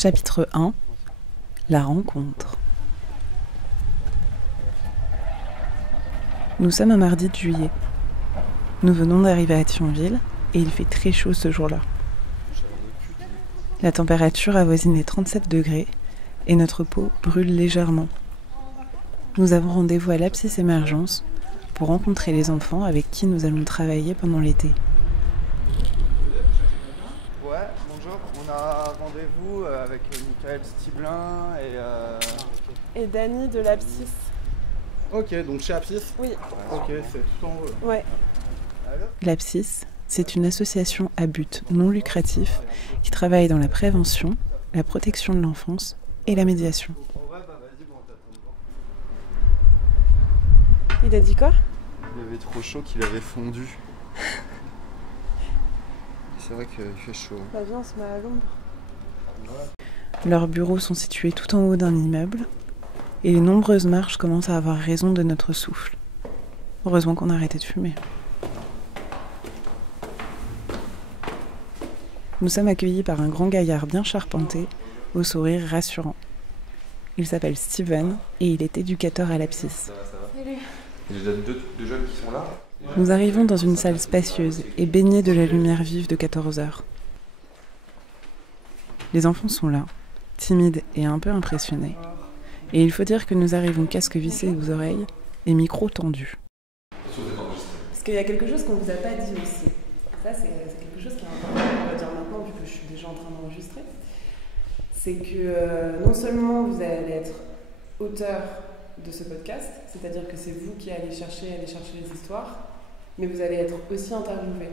Chapitre 1. La rencontre. Nous sommes un mardi de juillet. Nous venons d'arriver à Thionville et il fait très chaud ce jour-là. La température avoisine les 37 degrés et notre peau brûle légèrement. Nous avons rendez-vous à l'Apsis Émergence pour rencontrer les enfants avec qui nous allons travailler pendant l'été. Ouais, bonjour. On a rendez-vous avec Michael Stiblin et Dany de l'Apsis. Ok, donc chez Apsis. Oui. Ok, c'est tout en haut. Ouais. L'Apsis, c'est une association à but non lucratif qui travaille dans la prévention, la protection de l'enfance et la médiation. Il a dit quoi? Il avait trop chaud qu'il avait fondu. C'est vrai qu'il fait chaud. Bah viens, on se met à l'ombre. Leurs bureaux sont situés tout en haut d'un immeuble et les nombreuses marches commencent à avoir raison de notre souffle. Heureusement qu'on a arrêté de fumer. Nous sommes accueillis par un grand gaillard bien charpenté, au sourire rassurant. Il s'appelle Steven et il est éducateur à l'Apsis. Salut. Il y a déjà deux jeunes qui sont là. Nous arrivons dans une salle spacieuse et baignée de la lumière vive de 14 heures. Les enfants sont là, timides et un peu impressionnés. Et il faut dire que nous arrivons casque vissé aux oreilles et micro tendu. Parce qu'il y a quelque chose qu'on vous a pas dit aussi. Ça, c'est quelque chose qui est important, on va dire maintenant, vu que je suis déjà en train d'enregistrer. C'est que non seulement vous allez être auteur de ce podcast, c'est-à-dire que c'est vous qui allez chercher les histoires, mais vous allez être aussi interviewé.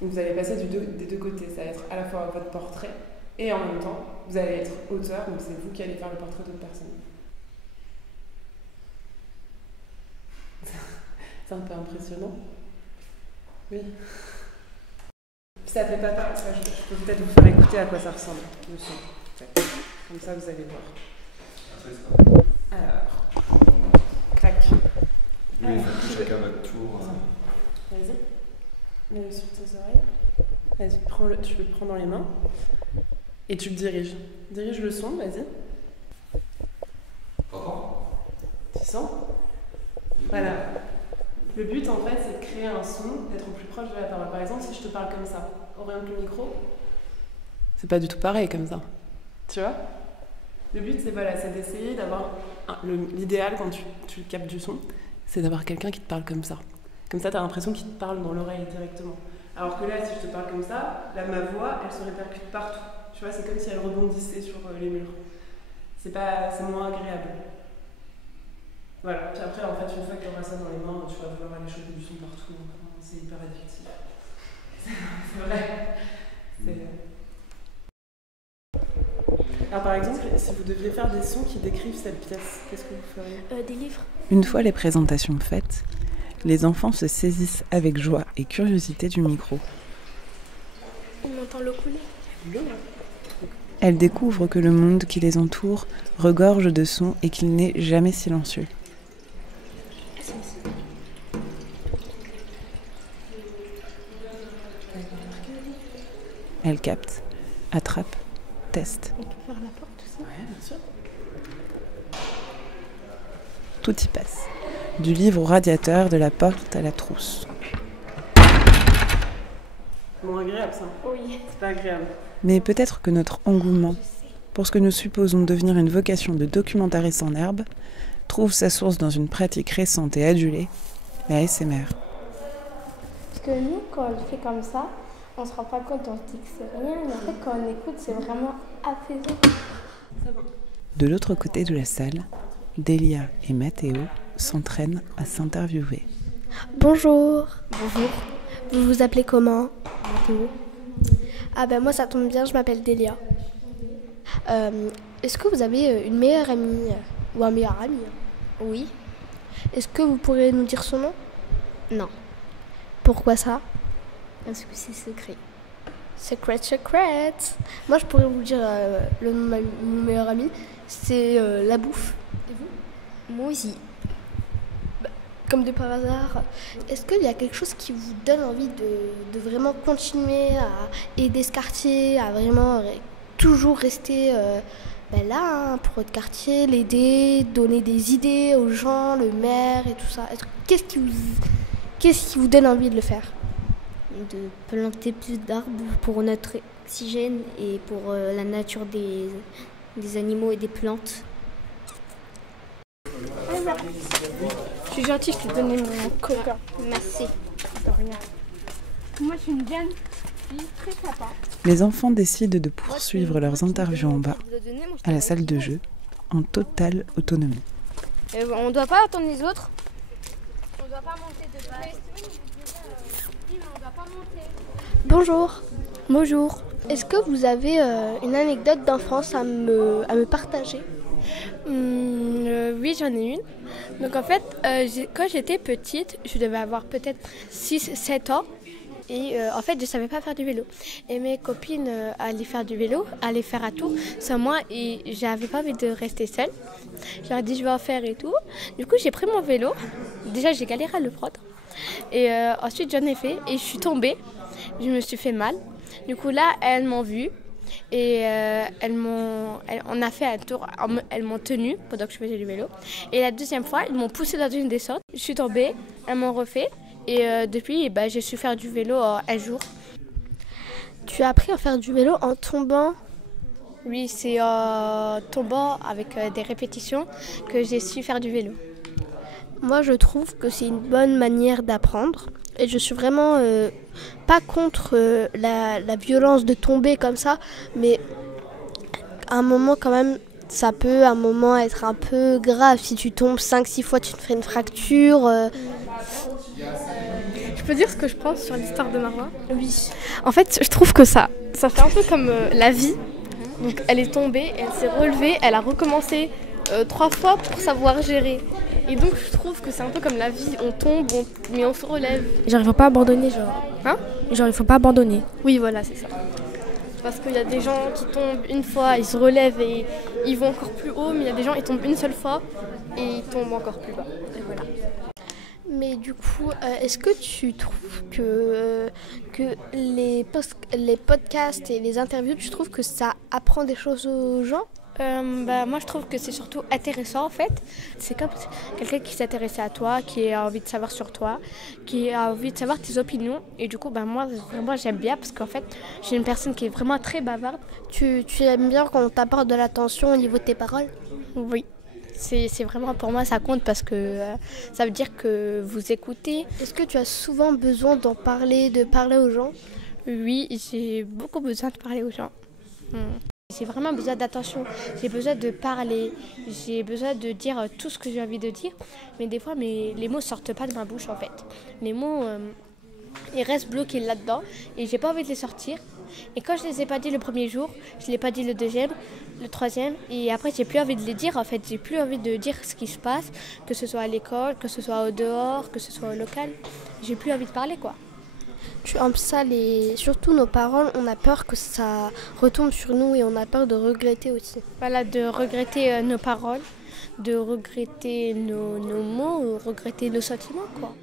Donc vous allez passer des deux côtés, ça va être à la fois votre portrait, et en même temps, vous allez être auteur, donc c'est vous qui allez faire le portrait d'autres personnes. C'est un peu impressionnant. Oui. Ça fait pas peur, je peux peut-être vous faire écouter à quoi ça ressemble, le son. Comme ça, vous allez voir. Alors, clac. Oui, chacun votre tour. Vas-y, mets-le sur tes oreilles. Vas-y, tu le prends dans les mains et tu le diriges. Dirige le son, vas-y. T'entends? Tu sens? Voilà. Le but, en fait, c'est de créer un son, d'être au plus proche de la parole. Par exemple, si je te parle comme ça, oriente le micro. C'est pas du tout pareil comme ça. Tu vois? Le but, c'est d'essayer d'avoir... L'idéal, quand tu captes du son, C'est d'avoir quelqu'un qui te parle comme ça. comme ça, tu as l'impression qu'il te parle dans l'oreille directement. Alors que là, si je te parle comme ça, là, ma voix, elle se répercute partout. Tu vois, c'est comme si elle rebondissait sur les murs. C'est moins agréable. Voilà. Puis après, en fait, une fois que tu auras ça dans les mains, tu vas vouloir aller choper du son partout. C'est hyper addictif. C'est vrai. Alors, par exemple, si vous deviez faire des sons qui décrivent cette pièce, qu'est-ce que vous feriez? Des livres. Une fois les présentations faites, les enfants se saisissent avec joie et curiosité du micro. On entend l'eau couler. Elles découvrent que le monde qui les entoure regorge de sons et qu'il n'est jamais silencieux. Elles captent, attrapent, testent. On peut faire la porte aussi. Ouais, bien sûr. Tout y passe. Du livre au radiateur, de la porte à la trousse. Moins agréable, ça. Oui. C'est pas agréable. Mais peut-être que notre engouement, pour ce que nous supposons devenir une vocation de documentariste en herbe, trouve sa source dans une pratique récente et adulée, la ASMR. Parce que nous, quand on le fait comme ça, on se rend pas compte, on se dit que c'est rien, mais en fait, quand on écoute, c'est vraiment apaisant. C'est bon. De l'autre côté de la salle, Delia et Mathéo s'entraînent à s'interviewer. Bonjour. Bonjour. Vous vous appelez comment? Mathéo. Ah ben moi, ça tombe bien, je m'appelle Delia. Est-ce que vous avez une meilleure amie ou un meilleur ami? Oui. Est-ce que vous pourriez nous dire son nom? Non. Pourquoi ça? Parce que c'est secret. Secret. Moi, je pourrais vous dire le nom de mon meilleur ami. C'est La Bouffe. Et vous? Moi aussi. Comme de par hasard, est-ce qu'il y a quelque chose qui vous donne envie de vraiment continuer à aider ce quartier, à vraiment toujours rester là pour votre quartier, l'aider, donner des idées aux gens, le maire et tout ça. Qu'est-ce qui vous donne envie de le faire? De planter plus d'arbres pour notre oxygène et pour la nature des animaux et des plantes. Je suis gentille, je t'ai donné mon coca. Merci. De rien. Moi, je suis une bien fille très sympa. Les enfants décident de poursuivre leurs interviews en bas, à la salle de jeu, en totale autonomie. On ne doit pas attendre les autres. On ne doit pas monter de base. Bonjour. Bonjour. Est-ce que vous avez une anecdote d'enfance à me partager? Oui, j'en ai une. Donc en fait, quand j'étais petite, je devais avoir peut-être 6-7 ans. Et en fait, je ne savais pas faire du vélo. Et mes copines allaient faire du vélo, allaient faire à tout, sans moi. Et j'avais pas envie de rester seule. Je leur ai dit, je vais en faire et tout. Du coup, j'ai pris mon vélo. Déjà, j'ai galéré à le prendre. Et ensuite, j'en ai fait. Et je suis tombée. Je me suis fait mal. Du coup, là, elles m'ont vue. Et on a fait un tour, elles m'ont tenue pendant que je faisais du vélo. Et la deuxième fois, ils m'ont poussée dans une descente. Je suis tombée, elles m'ont refait. Et depuis, j'ai su faire du vélo un jour. Tu as appris à faire du vélo en tombant? Oui, c'est en tombant avec des répétitions que j'ai su faire du vélo. Moi, je trouve que c'est une bonne manière d'apprendre. Et je suis vraiment pas contre la violence de tomber comme ça. Mais à un moment, quand même, ça peut à un moment être un peu grave. Si tu tombes 5-6 fois, tu te fais une fracture. Je peux dire ce que je pense sur l'histoire de Marwa? Oui. En fait, je trouve que ça fait un peu comme la vie. Donc, elle est tombée, elle s'est relevée, elle a recommencé 3 fois pour savoir gérer. Et donc, je trouve que c'est un peu comme la vie. On tombe, mais on se relève. Genre, il faut pas abandonner, genre. Hein? Genre, il faut pas abandonner. Oui, voilà, c'est ça. Parce qu'il y a des gens qui tombent une fois, ils se relèvent et ils vont encore plus haut. Mais il y a des gens qui tombent une seule fois et ils tombent encore plus bas. Et voilà. Mais du coup, est-ce que tu trouves que les podcasts et les interviews, tu trouves que ça apprend des choses aux gens? Moi je trouve que c'est surtout intéressant en fait. C'est comme quelqu'un qui s'intéresse à toi, qui a envie de savoir sur toi, qui a envie de savoir tes opinions. Et du coup moi vraiment j'aime bien parce qu'en fait j'ai une personne qui est vraiment très bavarde. Tu aimes bien quand on t'apporte de l'attention au niveau de tes paroles? Oui. C'est vraiment pour moi ça compte parce que ça veut dire que vous écoutez. Est-ce que tu as souvent besoin de parler aux gens? Oui, j'ai beaucoup besoin de parler aux gens. J'ai vraiment besoin d'attention, j'ai besoin de parler, j'ai besoin de dire tout ce que j'ai envie de dire. Mais des fois, les mots sortent pas de ma bouche en fait. Les mots, ils restent bloqués là-dedans et j'ai pas envie de les sortir. Et quand je les ai pas dit le premier jour, je l'ai pas dit le deuxième, le troisième. Et après, j'ai plus envie de les dire en fait. J'ai plus envie de dire ce qui se passe, que ce soit à l'école, que ce soit au dehors, que ce soit au local. J'ai plus envie de parler quoi. Ça, surtout nos paroles, on a peur que ça retombe sur nous et on a peur de regretter aussi. Voilà, de regretter nos paroles, de regretter nos mots, regretter nos sentiments, quoi.